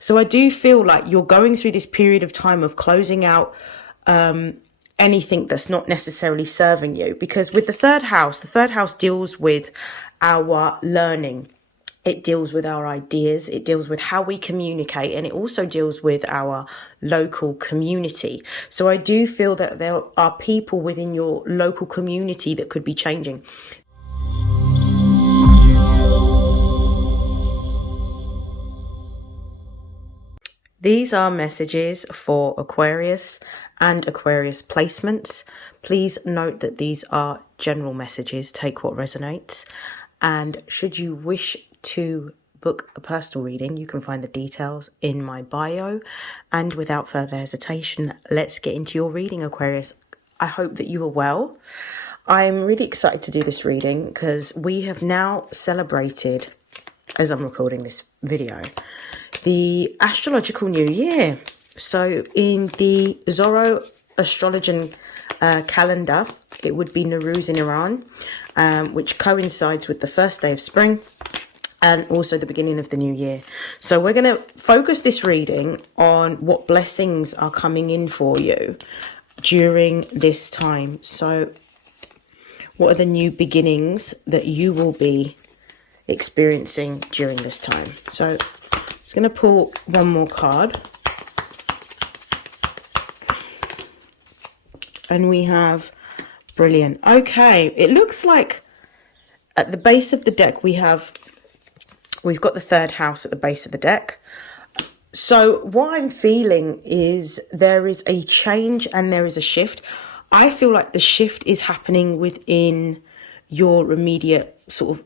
So I do feel like you're going through this period of time of closing out anything that's not necessarily serving you. Because with the third house deals with our learning. It deals with our ideas, it deals with how we communicate, and it also deals with our local community. So I do feel that there are people within your local community that could be changing. These are messages for Aquarius and Aquarius placements. Please note that these are general messages. Take what resonates. And should you wish to book a personal reading, you can find the details in my bio. And without further hesitation, let's get into your reading, Aquarius. I hope that you are well. I'm really excited to do this reading because we have now celebrated, as I'm recording this video, the astrological new year. So in the Zoroastrian calendar, it would be Nowruz in Iran, which coincides with the first day of spring and also the beginning of the new year. So we're going to focus this reading on what blessings are coming in for you during this time. So what are the new beginnings that you will be experiencing during this time? So I'm just going to pull one more card. And we have brilliant. Okay, it looks like at the base of the deck we've got the third house at the base of the deck. So what I'm feeling is there is a change and there is a shift. I feel like the shift is happening within your immediate sort of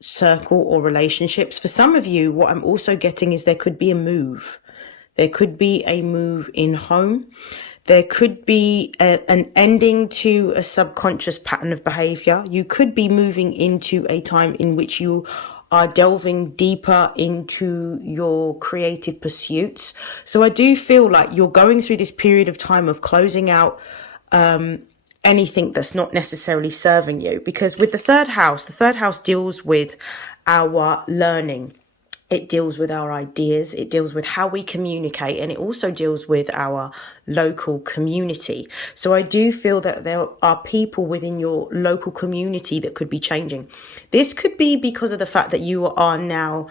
circle or relationships. For some of you, what I'm also getting is there could be a move. There could be a move in home. There could be an ending to a subconscious pattern of behavior. You could be moving into a time in which you are delving deeper into your creative pursuits. So I do feel like you're going through this period of time of closing out anything that's not necessarily serving you. Because with the third house deals with our learning. It deals with our ideas, it deals with how we communicate, and it also deals with our local community. So I do feel that there are people within your local community that could be changing. This could be because of the fact that you are now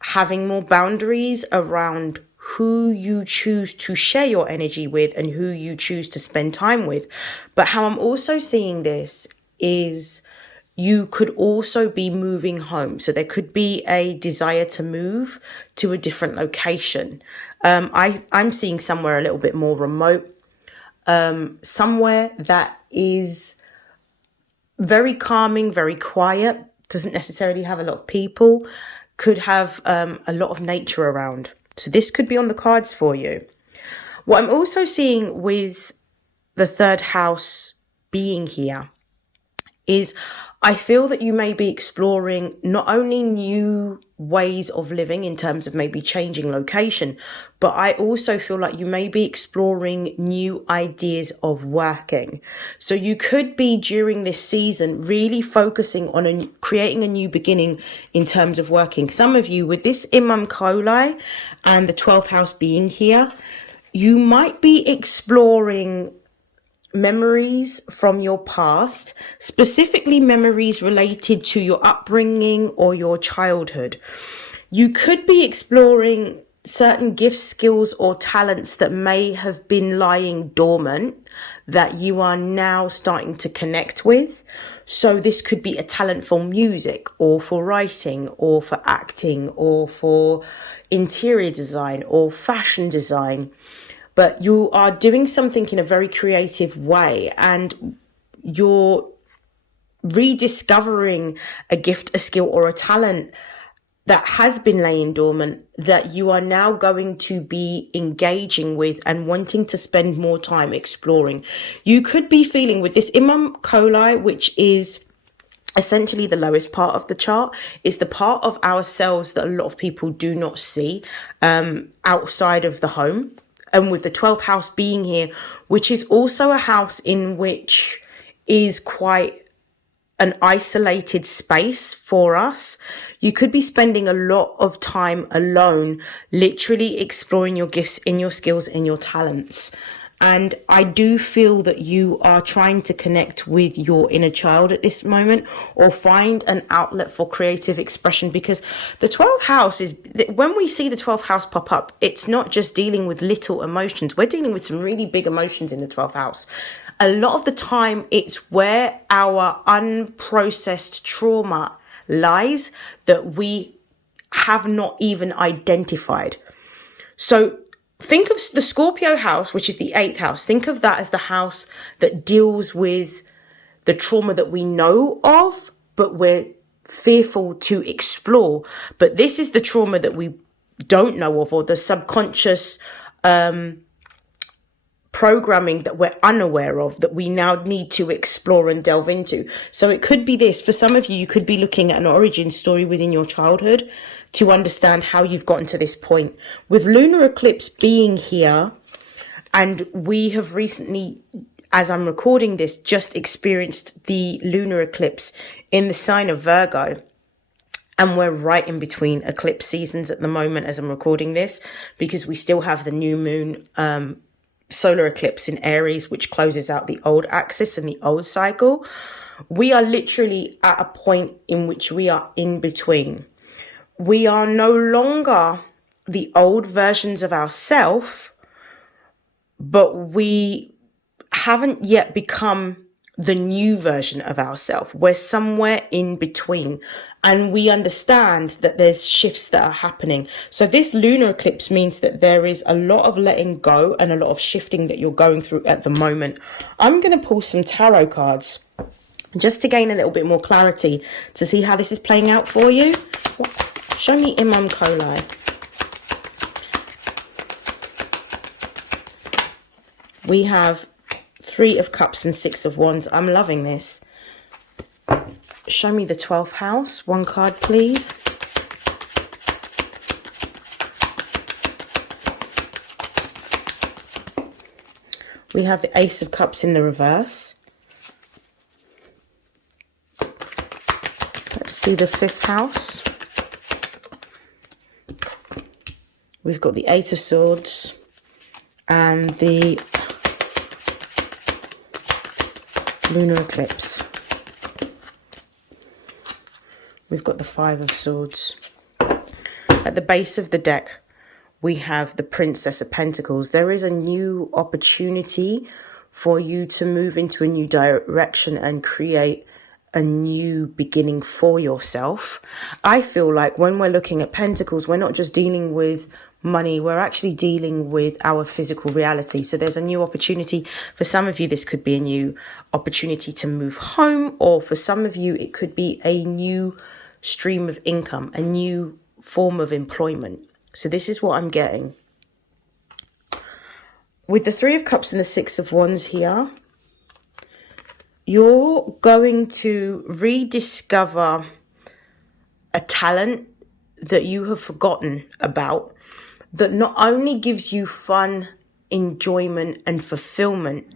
having more boundaries around who you choose to share your energy with and who you choose to spend time with. But how I'm also seeing this is you could also be moving home. So there could be a desire to move to a different location. I'm seeing somewhere a little bit more remote, somewhere that is very calming, very quiet, doesn't necessarily have a lot of people, could have a lot of nature around. So this could be on the cards for you. What I'm also seeing with the third house being here is I feel that you may be exploring not only new ways of living in terms of maybe changing location, but I also feel like you may be exploring new ideas of working. So you could be during this season really focusing on creating a new beginning in terms of working. Some of you with this Imam Kolai and the 12th house being here, you might be exploring memories from your past, specifically memories related to your upbringing or your childhood. You could be exploring certain gifts, skills, or talents that may have been lying dormant that you are now starting to connect with. So this could be a talent for music or for writing or for acting or for interior design or fashion design. But you are doing something in a very creative way and you're rediscovering a gift, a skill, or a talent that has been laying dormant that you are now going to be engaging with and wanting to spend more time exploring. You could be feeling with this Imam Kolai, which is essentially the lowest part of the chart, is the part of ourselves that a lot of people do not see outside of the home. And with the 12th house being here, which is also a house in which is quite an isolated space for us. You could be spending a lot of time alone, literally exploring your gifts, in your skills, in your talents. And I do feel that you are trying to connect with your inner child at this moment, or find an outlet for creative expression, because the 12th house is, when we see the 12th house pop up, it's not just dealing with little emotions. We're dealing with some really big emotions in the 12th house. A lot of the time, it's where our unprocessed trauma lies that we have not even identified. So think of the Scorpio house, which is the 8th house. Think of that as the house that deals with the trauma that we know of, but we're fearful to explore. But this is the trauma that we don't know of, or the subconscious programming that we're unaware of, that we now need to explore and delve into. So it could be this. For some of you, you could be looking at an origin story within your childhood to understand how you've gotten to this point. With lunar eclipse being here, and we have recently, as I'm recording this, just experienced the lunar eclipse in the sign of Virgo. And we're right in between eclipse seasons at the moment as I'm recording this, because we still have the new moon solar eclipse in Aries, which closes out the old axis and the old cycle. We are literally at a point in which we are in between. We are no longer the old versions of ourselves, but we haven't yet become the new version of ourselves. We're somewhere in between, and we understand that there's shifts that are happening. So this lunar eclipse means that there is a lot of letting go and a lot of shifting that you're going through at the moment. I'm going to pull some tarot cards just to gain a little bit more clarity to see how this is playing out for you. Show me Imam Kolai. We have 3 of Cups and 6 of Wands. I'm loving this. Show me the 12th house. One card, please. We have the Ace of Cups in the reverse. Let's see the 5th house. We've got the 8 of Swords and the lunar eclipse. We've got the 5 of Swords. At the base of the deck, we have the Princess of Pentacles. There is a new opportunity for you to move into a new direction and create a new beginning for yourself. I feel like when we're looking at Pentacles, we're not just dealing with money, we're actually dealing with our physical reality. So there's a new opportunity. For some of you, this could be a new opportunity to move home, or for some of you, it could be a new stream of income, a new form of employment. So this is what I'm getting. With the 3 of Cups and the 6 of Wands here, you're going to rediscover a talent that you have forgotten about, that not only gives you fun, enjoyment, and fulfillment,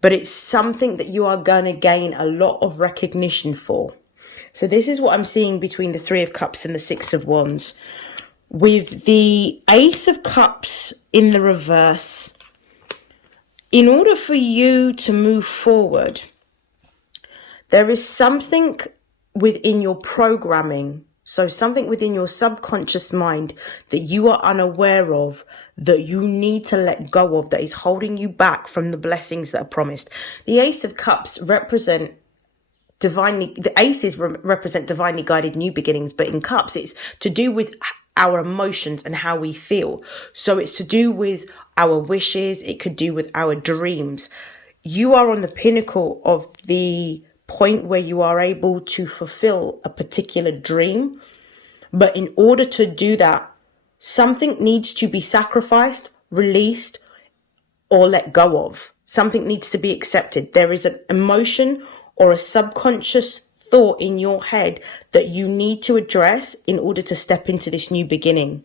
but it's something that you are going to gain a lot of recognition for. So this is what I'm seeing between the 3 of Cups and the 6 of Wands. With the Ace of Cups in the reverse, in order for you to move forward, there is something within your programming, so something within your subconscious mind that you are unaware of, that you need to let go of, that is holding you back from the blessings that are promised. The Ace of Cups represent the aces represent divinely guided new beginnings, but in cups, it's to do with our emotions and how we feel. So it's to do with our wishes. It could do with our dreams. You are on the pinnacle of the point where you are able to fulfill a particular dream. But in order to do that, something needs to be sacrificed, released, or let go of. Something needs to be accepted. There is an emotion or a subconscious thought in your head that you need to address in order to step into this new beginning.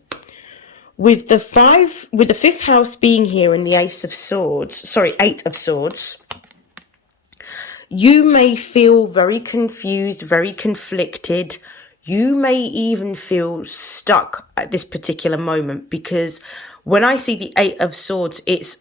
With the 5th house being here and the 8 of Swords, You may feel very confused, very conflicted. You may even feel stuck at this particular moment, because when I see the Eight of Swords, it's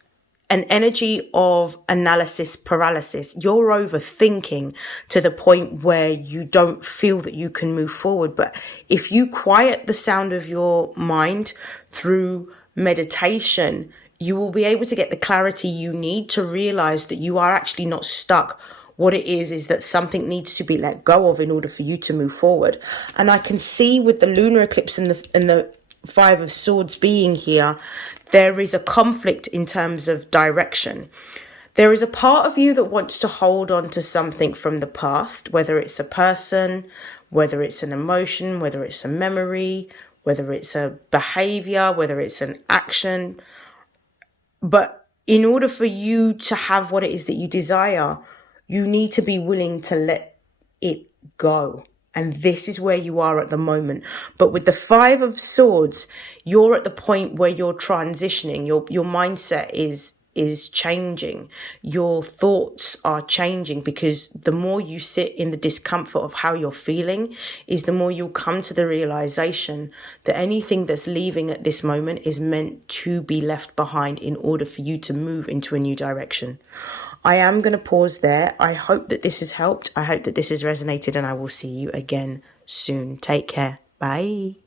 an energy of analysis paralysis. You're overthinking to the point where you don't feel that you can move forward. But if you quiet the sound of your mind through meditation, you will be able to get the clarity you need to realize that you are actually not stuck. What it is that something needs to be let go of in order for you to move forward. And I can see with the lunar eclipse and the Five of Swords being here, there is a conflict in terms of direction. There is a part of you that wants to hold on to something from the past, whether it's a person, whether it's an emotion, whether it's a memory, whether it's a behavior, whether it's an action. But in order for you to have what it is that you desire, you need to be willing to let it go. And this is where you are at the moment. But with the Five of Swords, you're at the point where you're transitioning. Your mindset is changing. Your thoughts are changing, because the more you sit in the discomfort of how you're feeling, is the more you'll come to the realization that anything that's leaving at this moment is meant to be left behind in order for you to move into a new direction. I am going to pause there. I hope that this has helped. I hope that this has resonated, and I will see you again soon. Take care. Bye.